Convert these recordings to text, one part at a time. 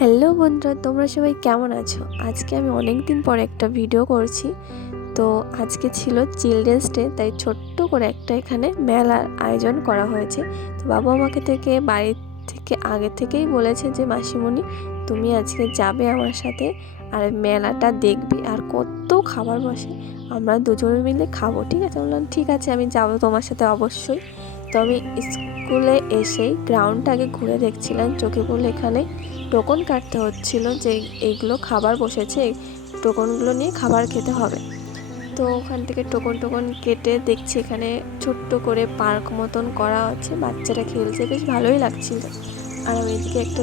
Hello বন্ধুরা, তোমরা সবাই কেমন আছো? আজকে আমি অনেক দিন পর একটা ভিডিও করছি। তো আজকে ছিল চিলড্রেন্স ডে, তাই ছোট্ট করে একটা এখানে মেলার আয়োজন করা হয়েছে। তো বাবা আমাকে বাড়ি থেকে আগে থেকেই বলেছে যে মাসিমণি তুমি আজকে যাবে আমার সাথে, আর মেলাটা দেখবি, আর কত খাবার বসে, আমরা দুজনে মিলে খাবো, ঠিক আছে? বললাম ঠিক আছে, আমি যাবো তোমার সাথে অবশ্যই। তো আমি স্কুলে এসেই গ্রাউন্ডটা আগে ঘুরে দেখছিলাম, চোখে পড়লো এখানে টোকন কাটতে হচ্ছিল যে এইগুলো খাবার বসেছে, টোকনগুলো নিয়ে খাবার খেতে হবে। তো ওখান থেকে টোকন কেটে দেখছি এখানে ছোট্ট করে পার্ক মতন করা আছে, বাচ্চারা খেলছে, বেশ ভালোই লাগছিল। আর আমি এদিকে একটা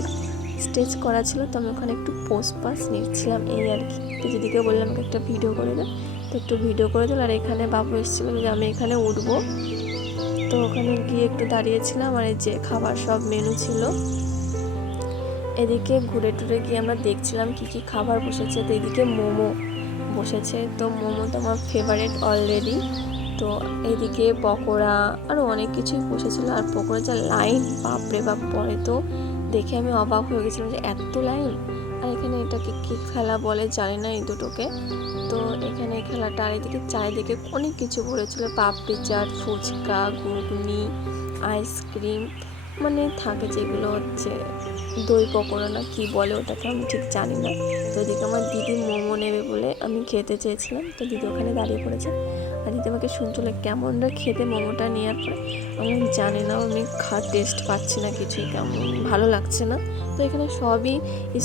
স্টেজ করা ছিল, তো আমি ওখানে একটু পোস্ট পাস নিচ্ছিলাম, এই আর কি। তো দিদিকে বললাম আমাকে একটা ভিডিও করে দাও, তো একটু ভিডিও করে দিল। আর এখানে বাবু এসেছিলো যে আমি এখানে উঠবো, তো ওখানে গিয়ে একটু দাঁড়িয়েছিলাম। আর এই যে খাবার সব মেনু ছিল, এদিকে ঘুরে টুরে গিয়ে আমরা দেখছিলাম কি কি খাবার বসেছে। তো এদিকে মোমো বসেছে, তো মোমো তো আমার ফেভারিট অলরেডি। তো এদিকে পকোড়া আরও অনেক কিছুই বসেছিল। আর পকোড়া যা লাইন, বাপরে বাপ! পরে তো দেখে আমি অবাক হয়ে গেছিলাম যে এত লাইন। আর এখানে এটাকে কী খেলা বলে জানি না, এই দুটোকে। তো এখানে খেলাটা, আর এদিকে চারিদিকে অনেক কিছু পড়েছিল, পাপড়ি চাট, ফুচকা, ঘুগনি, আইসক্রিম, মানে থাকে যেগুলো হচ্ছে দই পকোড়া না কি বলে ওটাকে, আমি ঠিক জানি না। তো এদিকে আমার দিদি মোমো নেবে বলে আমি খেতে চেয়েছিলাম, তো দিদি ওখানে দাঁড়িয়ে পড়েছে। আর দিদি আমাকে শুনছিল কেমন খেতে মোমোটা নেওয়ার পরে। আমি জানি না, আমি টেস্ট পাচ্ছি না কিছুই, কেমন ভালো লাগছে না। তো এখানে সবই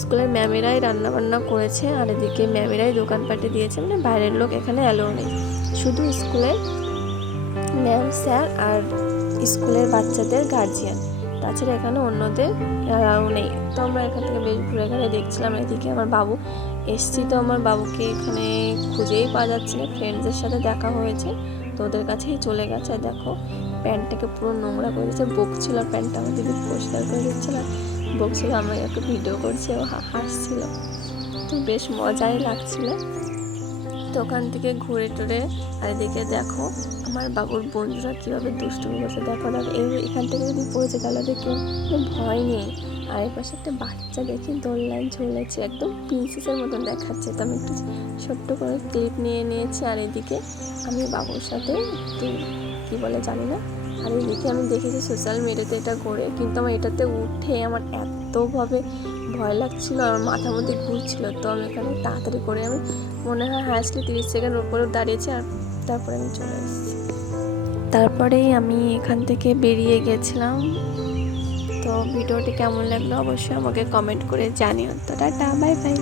স্কুলের ম্যামেরাই রান্নাবান্না করেছে, আর এদিকে ম্যামেরাই দোকানপাটে দিয়েছে, মানে বাইরের লোক এখানে অ্যালাউ নেই, শুধু স্কুলের ম্যাম স্যার আর স্কুলের বাচ্চাদের গার্জিয়ান, তাছাড়া এখানে অন্যদের অ্যালাউ নেই। তো আমরা এখান থেকে বেশ ঘুরে ঘুরে দেখছিলাম। এদিকে আমার বাবু এসছি, তো আমার বাবুকে এখানে খুঁজেই পাওয়া যাচ্ছে না, ফ্রেন্ডসদের সাথে দেখা হয়েছে, তো ওদের কাছেই চলে গেছে। দেখো প্যান্টটাকে পুরো নোংরা করে দিচ্ছে, বকছিল, প্যান্টটা আমার দিদি পরিষ্কার করে দিচ্ছিল, বকছিল, আমি একটা ভিডিও করছি, ও হাসছিল, তো বেশ মজাই লাগছিল। তো ওখান থেকে ঘুরে টুরে আর এদিকে দেখো আমার বাবুর বন্ধুরা কীভাবে দুষ্টুমি করছে, দেখো এখান থেকে যদি পড়েছে তাহলে দেখো ভয় নেই। আর এর পাশে একটা বাচ্চা দেখি দোলনায় ঝুলেছে, একদম প্রিন্সেসের মতন দেখাচ্ছে। তো আমি একটু ছোট্ট করে ক্লিপ নিয়ে নিয়েছি। আর এদিকে আমি বাবুর সাথে একটু কী বলে জানি না। আর এদিকে আমি দেখেছি সোশ্যাল মিডিয়াতে এটা করে, কিন্তু আমার এটাতে উঠে আমার এতভাবে ভয় লাগছিল, আমার মাথার মধ্যে ঘুরছিল। তো আমি এখানে তাড়াতাড়ি করে, আমি মনে হয় হায়েস্টলি 30 সেকেন্ড উপরে দাঁড়িয়েছি, আর তারপরে আমি চলে এসেছি। তারপরেই আমি এখান থেকে বেরিয়ে গেছিলাম। তো ভিডিওটি কেমন লাগলো অবশ্যই আমাকে কমেন্ট করে জানিও। তো টাটা, বাই বাই।